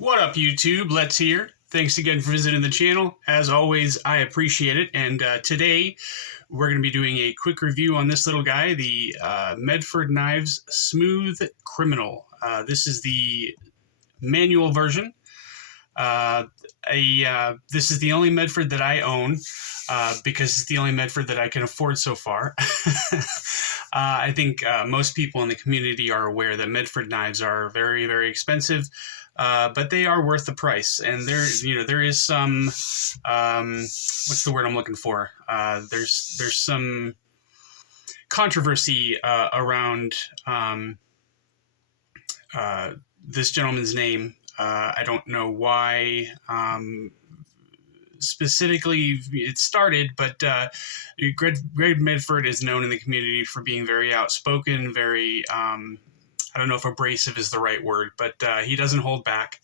What up, YouTube? Let's here. Thanks again for visiting the channel. As always, I appreciate it. And today, we're going to be doing a quick review on this little guy, the Medford Knives Smooth Criminal. This is the manual version. This is the only Medford that I own because it's the only Medford that I can afford so far. I think most people in the community are aware that Medford knives are very, very expensive. But they are worth the price, and there is some, what's the word I'm looking for? There's some controversy around this gentleman's name. I don't know why specifically it started, but Greg Medford is known in the community for being very outspoken, very I don't know if abrasive is the right word, but he doesn't hold back.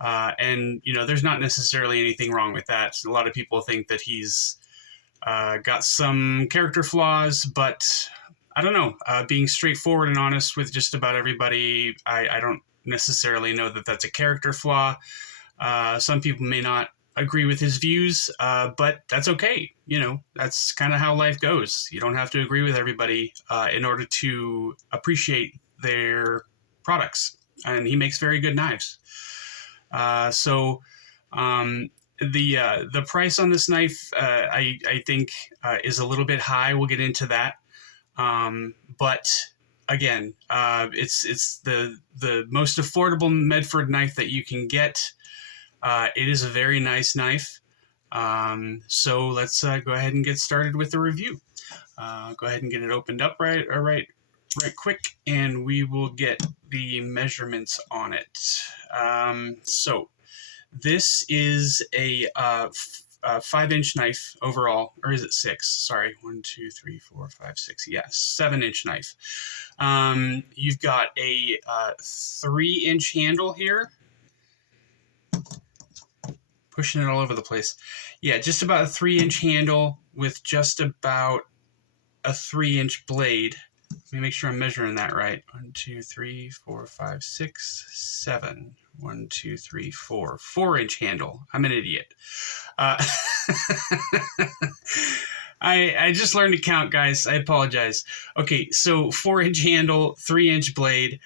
And, there's not necessarily anything wrong with that. A lot of people think that he's got some character flaws, but I don't know. Being straightforward and honest with just about everybody, I don't necessarily know that that's a character flaw. Some people may not agree with his views, but that's okay. That's kind of how life goes. You don't have to agree with everybody in order to appreciate their products, and he makes very good knives. The price on this knife, I think, is a little bit high. We'll get into that. But again, it's the most affordable Medford knife that you can get. It is a very nice knife. So let's go ahead and get started with the review. Go ahead and get it opened up right quick, and we will get the measurements on it. So this is a 5-inch knife overall, or is it 6? Sorry, 1, 2, 3, 4, 5, 6. Yeah, 7-inch knife. You've got a 3-inch handle here. Pushing it all over the place. Yeah, just about a 3-inch handle with just about a 3-inch blade. Let me make sure I'm measuring that right. 1, 2, 3, 4, 5, 6, 7. 1, 2, 3, 4. 4-inch handle. I'm an idiot. I just learned to count, guys. I apologize. Okay, so 4-inch handle, 3-inch blade,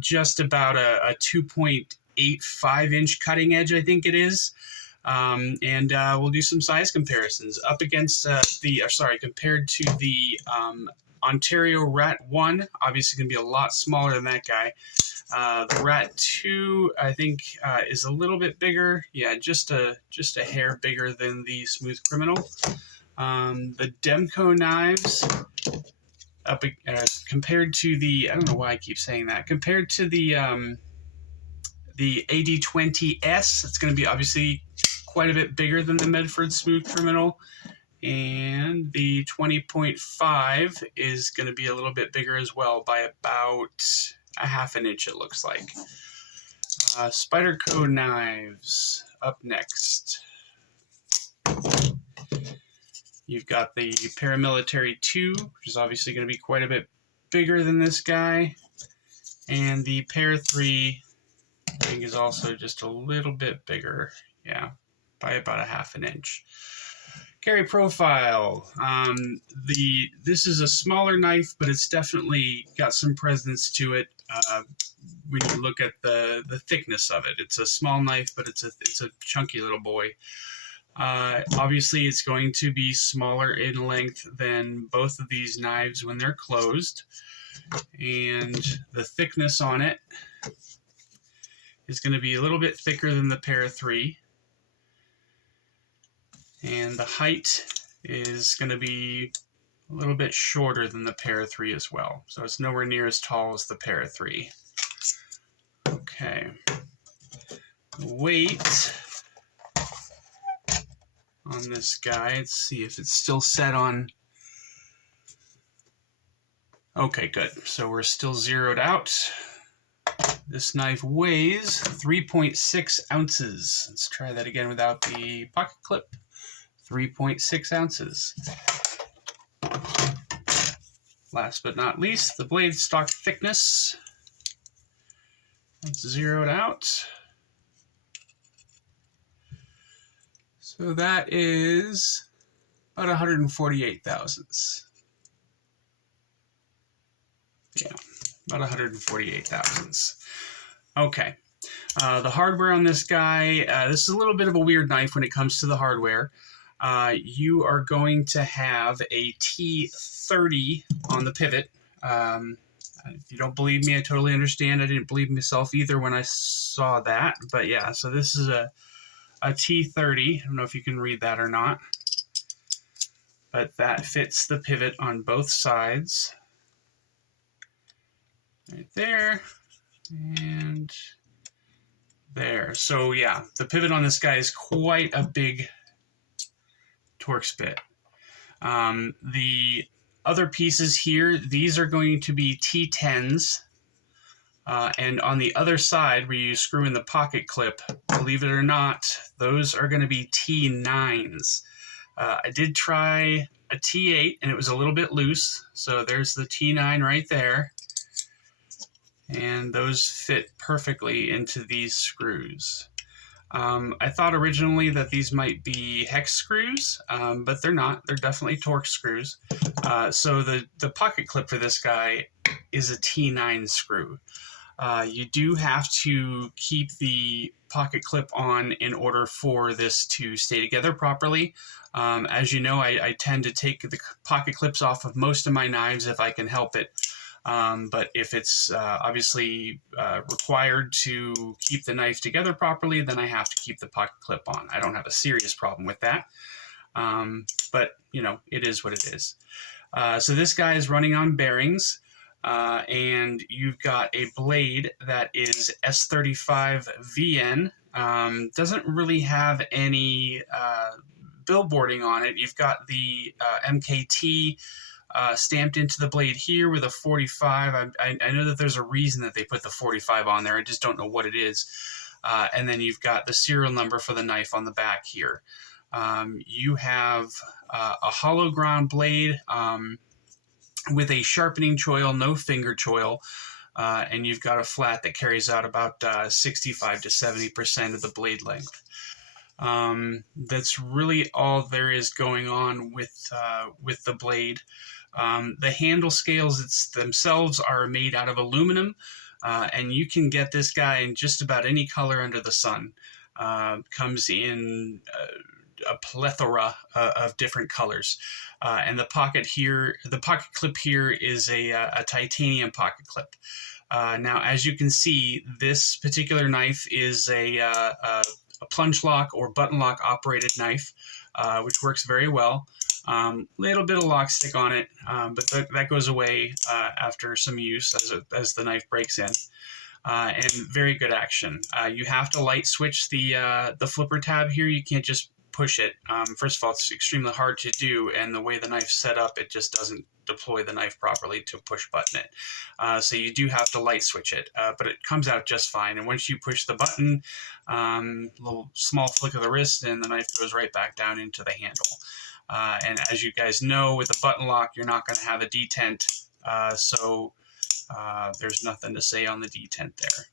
just about a 2.85-inch cutting edge, I think it is. And we'll do some size comparisons up against compared to the Ontario Rat 1, obviously going to be a lot smaller than that guy. The Rat 2, I think, is a little bit bigger. Yeah, just a hair bigger than the Smooth Criminal. The Demco knives, compared to the, I don't know why I keep saying that, compared to the AD20S, it's going to be obviously quite a bit bigger than the Medford Smooth Criminal. And the 20.5 is going to be a little bit bigger as well, by about a 1/2 inch, it looks like. Spyderco knives up next. You've got the Paramilitary 2, which is obviously going to be quite a bit bigger than this guy. And the Par 3, I think, is also just a little bit bigger. Yeah, by about a 1/2 inch. Carry profile. This is a smaller knife, but it's definitely got some presence to it. When you look at the thickness of it, it's a small knife, but it's a chunky little boy. Obviously, it's going to be smaller in length than both of these knives when they're closed, and the thickness on it is going to be a little bit thicker than the Par 3. And the height is going to be a little bit shorter than the Par 3 as well. So it's nowhere near as tall as the Par 3. Okay. Weight on this guy. Let's see if it's still set on. Okay, good. So we're still zeroed out. This knife weighs 3.6 ounces. Let's try that again without the pocket clip. 3.6 ounces. Last but not least, the blade stock thickness. Let's zero it out. So that is about 148 thousandths. Yeah, about 148 thousandths. Okay. The hardware on this guy, this is a little bit of a weird knife when it comes to the hardware. You are going to have a T30 on the pivot. If you don't believe me, I totally understand. I didn't believe myself either when I saw that. But yeah, so this is a T30. I don't know if you can read that or not. But that fits the pivot on both sides. Right there. And there. So yeah, the pivot on this guy is quite a big Torx bit. The other pieces here, these are going to be T10s. And on the other side, where you screw in the pocket clip, believe it or not, those are going to be T9s. I did try a T8, and it was a little bit loose. So there's the T9 right there. And those fit perfectly into these screws. I thought originally that these might be hex screws, but they're not. They're definitely Torx screws. So the pocket clip for this guy is a T9 screw. You do have to keep the pocket clip on in order for this to stay together properly. As you know, I tend to take the pocket clips off of most of my knives if I can help it. But if it's obviously required to keep the knife together properly, then I have to keep the pocket clip on. I don't have a serious problem with that. But, you know, it is what it is. So this guy is running on bearings. And you've got a blade that is S35 VN. Doesn't really have any billboarding on it. You've got the MKT stamped into the blade here with a 45. I know that there's a reason that they put the 45 on there. I just don't know what it is. And then you've got the serial number for the knife on the back here. You have a hollow ground blade with a sharpening choil, no finger choil, and you've got a flat that carries out about 65 to 70% of the blade length. That's really all there is going on with the blade. The handle scales themselves are made out of aluminum, and you can get this guy in just about any color under the sun. Comes in a plethora of different colors. And the pocket clip here is a titanium pocket clip. Now, as you can see, this particular knife is a plunge lock or button lock operated knife, which works very well. Little bit of lock stick on it, but that goes away after some use as the knife breaks in. And very good action. You have to light switch the flipper tab here. You can't just push it. First of all, it's extremely hard to do, and the way the knife's set up, it just doesn't deploy the knife properly to push button it. So you do have to light switch it, but it comes out just fine. And once you push the button, little small flick of the wrist, and the knife goes right back down into the handle. And as you guys know, with a button lock, you're not going to have a detent, so there's nothing to say on the detent there.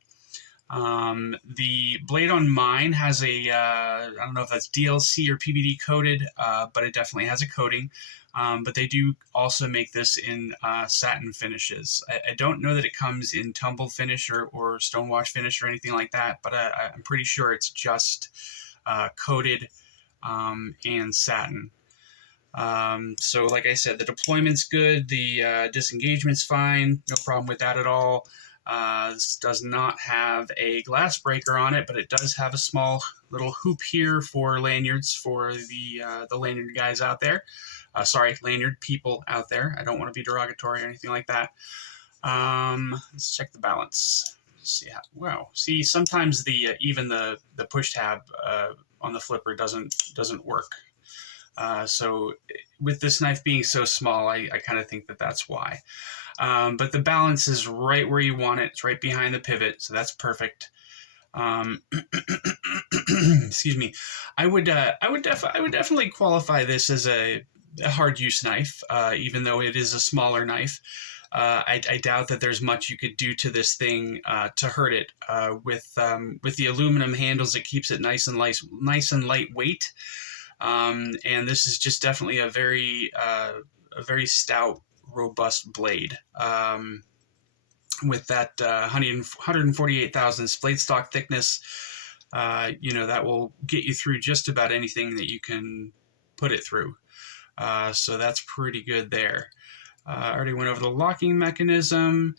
The blade on mine has I don't know if that's DLC or PVD coated, but it definitely has a coating. But they do also make this in satin finishes. I don't know that it comes in tumble finish or stonewash finish or anything like that, but I'm pretty sure it's just coated and satin. So like I said, the deployment's good, the disengagement's fine, no problem with that at all. This does not have a glass breaker on it, but it does have a small little hoop here for lanyards for the lanyard guys out there. Lanyard people out there. I don't want to be derogatory or anything like that. Let's check the balance. See how, wow. See, sometimes even the push tab on the flipper doesn't work. So with this knife being so small, I kind of think that's why. But the balance is right where you want it. It's right behind the pivot, so that's perfect. Excuse me. I would definitely qualify this as a hard use knife, even though it is a smaller knife. I doubt that there's much you could do to this thing to hurt it. With the aluminum handles, it keeps it nice and lightweight. And this is just definitely a very stout, robust blade. With that 148 thousandths blade stock thickness, that will get you through just about anything that you can put it through. So that's pretty good there. I already went over the locking mechanism.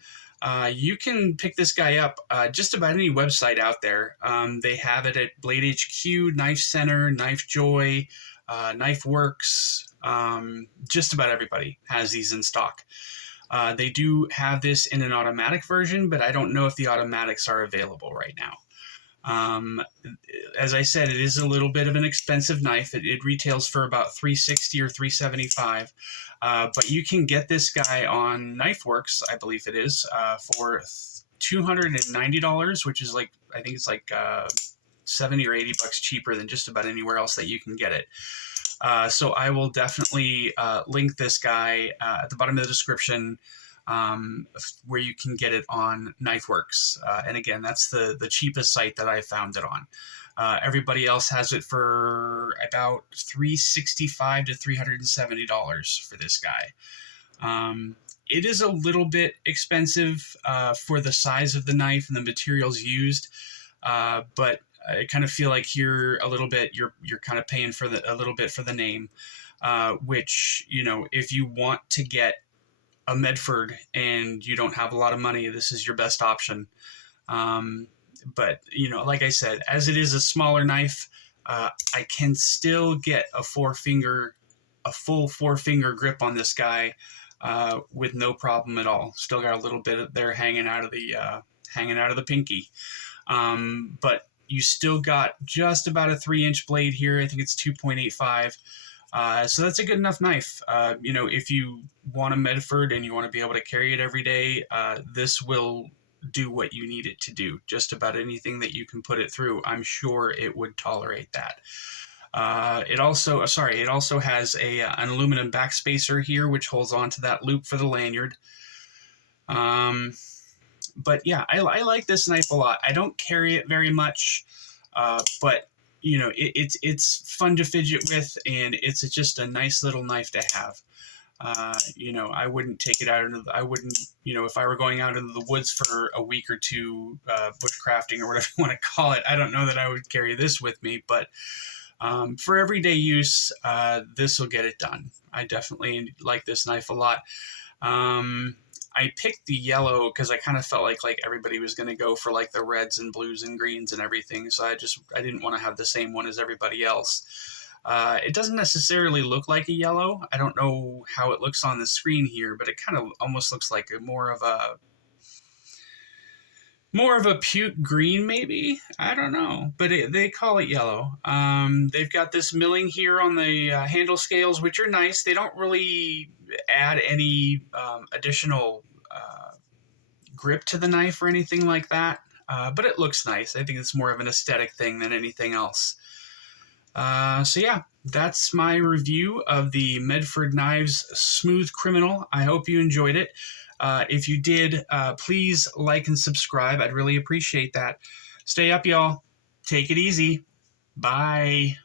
You can pick this guy up just about any website out there. They have it at Blade HQ, Knife Center, Knife Joy, Knife Works. Just about everybody has these in stock. They do have this in an automatic version, but I don't know if the automatics are available right now. As I said, it is a little bit of an expensive knife. It retails for about $360 or $375. But you can get this guy on KnifeWorks, I believe it is, for $290, which is like, I think it's like 70 or 80 bucks cheaper than just about anywhere else that you can get it. So I will definitely link this guy at the bottom of the description, where you can get it on KnifeWorks. And again, that's the cheapest site that I found it on. Everybody else has it for about $365 to $370 for this guy. It is a little bit expensive for the size of the knife and the materials used, but I kind of feel like here a little bit you're kind of paying for a little bit for the name, which, if you want to get a Medford and you don't have a lot of money, this is your best option. But like I said, as it is a smaller knife, I can still get a full 4-finger grip on this guy with no problem at all. Still got a little bit there hanging out of the pinky. But you still got just about a 3-inch blade here. I think it's 2.85. So that's a good enough knife. If you want a Medford and you want to be able to carry it every day, this will do what you need it to do. Just about anything that you can put it through, I'm sure it would tolerate that. It also has an aluminum backspacer here, which holds on to that loop for the lanyard. But yeah, I like this knife a lot. I don't carry it very much, but it's fun to fidget with, and it's just a nice little knife to have. I wouldn't take it out if I were going out into the woods for a week or two, bushcrafting or whatever you want to call it, I don't know that I would carry this with me, but for everyday use, this will get it done. I definitely like this knife a lot. I picked the yellow because I kind of felt like everybody was going to go for like the reds and blues and greens and everything, so I didn't want to have the same one as everybody else. It doesn't necessarily look like a yellow. I don't know how it looks on the screen here, but it kind of almost looks like more of a puke green, maybe. I don't know, but they call it yellow. They've got this milling here on the handle scales, which are nice. They don't really add any additional grip to the knife or anything like that, but it looks nice. I think it's more of an aesthetic thing than anything else. So yeah, that's my review of the Medford Knives Smooth Criminal. I hope you enjoyed it. If you did, please like and subscribe. I'd really appreciate that. Stay up, y'all. Take it easy. Bye.